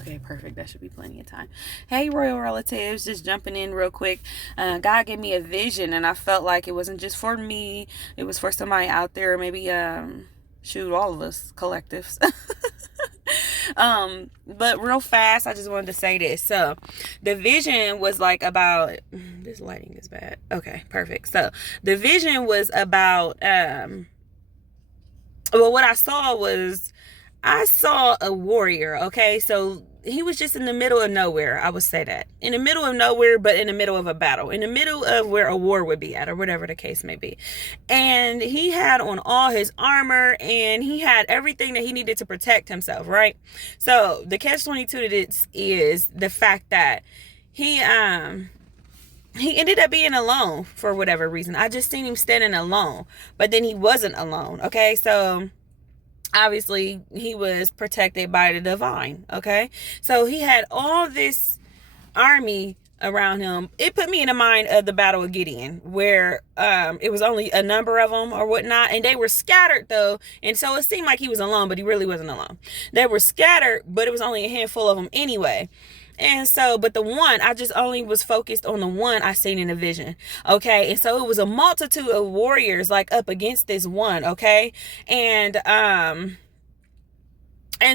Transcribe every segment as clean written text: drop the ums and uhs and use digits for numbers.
Okay, perfect. That should be plenty of time. Hey, Royal Relatives, just jumping in real quick. God gave me a vision, and I felt like it wasn't just for me. It was for somebody out there, maybe, shoot, all of us, collectives. But real fast, I just wanted to say this. So, the vision was like about, this lighting is bad. Okay, perfect. So, the vision was about, well, what I saw a warrior, okay? So he was just in the middle of nowhere, I would say that. In the middle of nowhere, but in the middle of a battle. In the middle of where a war would be at, or whatever the case may be. And he had on all his armor, and he had everything that he needed to protect himself, right? So the catch-22 to this is the fact that he ended up being alone for whatever reason. I just seen him standing alone, but then he wasn't alone, okay? So obviously he was protected by the divine, okay? So he had all this army around him. It put me in the mind of the Battle of Gideon, where it was only a number of them or whatnot, and they were scattered though, and so it seemed like he was alone, but he really wasn't alone. They were scattered, but it was only a handful of them anyway. And so, but the one, I just only was focused on the one I seen in a vision. Okay. And so it was a multitude of warriors like up against this one. Okay. And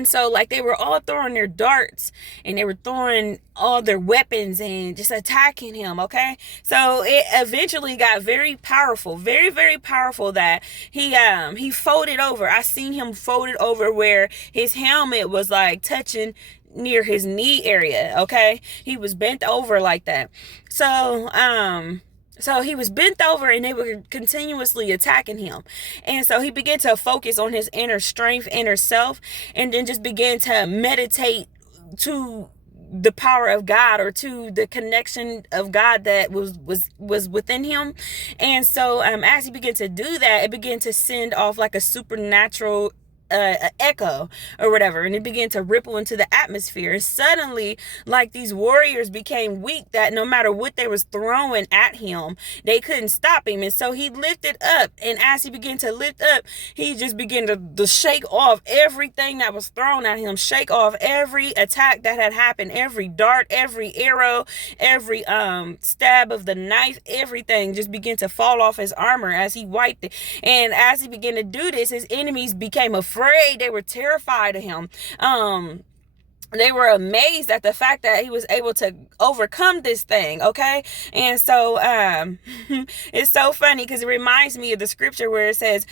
so like they were all throwing their darts and they were throwing all their weapons and just attacking him. Okay. So it eventually got very powerful, very, very powerful, that he folded over. I seen him folded over where his helmet was like touching near his knee area. Okay. He was bent over like that. So he was bent over and they were continuously attacking him. And so he began to focus on his inner strength, inner self, and then just began to meditate to the power of God, or to the connection of God that was within him. And so as he began to do that, it began to send off like a supernatural echo or whatever, and it began to ripple into the atmosphere. And suddenly, like, these warriors became weak, that no matter what they was throwing at him, they couldn't stop him. And so he lifted up, and as he began to lift up, he just began to shake off everything that was thrown at him, shake off every attack that had happened, every dart, every arrow, every stab of the knife, everything just began to fall off his armor as he wiped it. And as he began to do this, his enemies became afraid. They were terrified of him. They were amazed at the fact that he was able to overcome this thing. Okay. And so it's so funny because it reminds me of the scripture where it says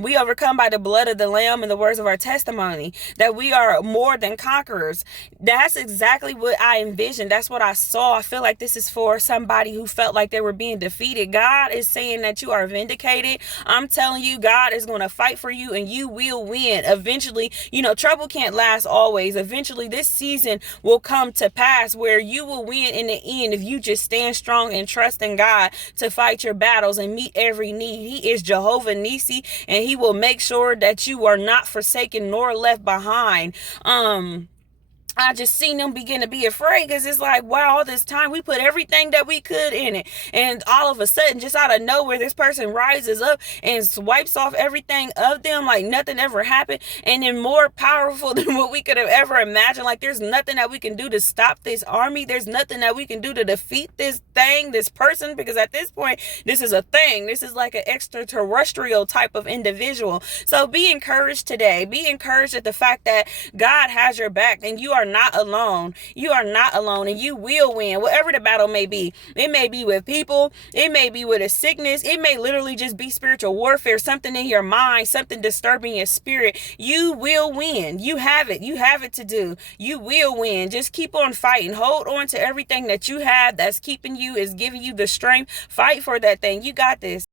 we overcome by the blood of the lamb and the words of our testimony, that we are more than conquerors. That's exactly what I envisioned. That's what I saw. I feel like this is for somebody who felt like they were being defeated. God is saying that you are vindicated. I'm telling you, God is going to fight for you and you will win. Eventually, trouble can't last always. Eventually, this season will come to pass where you will win in the end if you just stand strong and trust in God to fight your battles and meet every need. He is Jehovah Nissi, and he will make sure that you are not forsaken nor left behind. I just seen them begin to be afraid, because it's like, wow, all this time we put everything that we could in it, and all of a sudden, just out of nowhere, this person rises up and swipes off everything of them like nothing ever happened, and then more powerful than what we could have ever imagined. Like, there's nothing that we can do to stop this army. There's nothing that we can do to defeat this thing, this person, because at this point, this is a thing. This is like an extraterrestrial type of individual. So be encouraged today. Be encouraged at the fact that God has your back, and you are not alone. You are not alone, and you will win, whatever the battle may be. It may be with people. It may be with a sickness. It may literally just be spiritual warfare, something in your mind, something disturbing your spirit. You will win. You have it. You have it to do. You will win. Just keep on fighting. Hold on to everything that you have that's keeping you, is giving you the strength. Fight for that thing. You got this.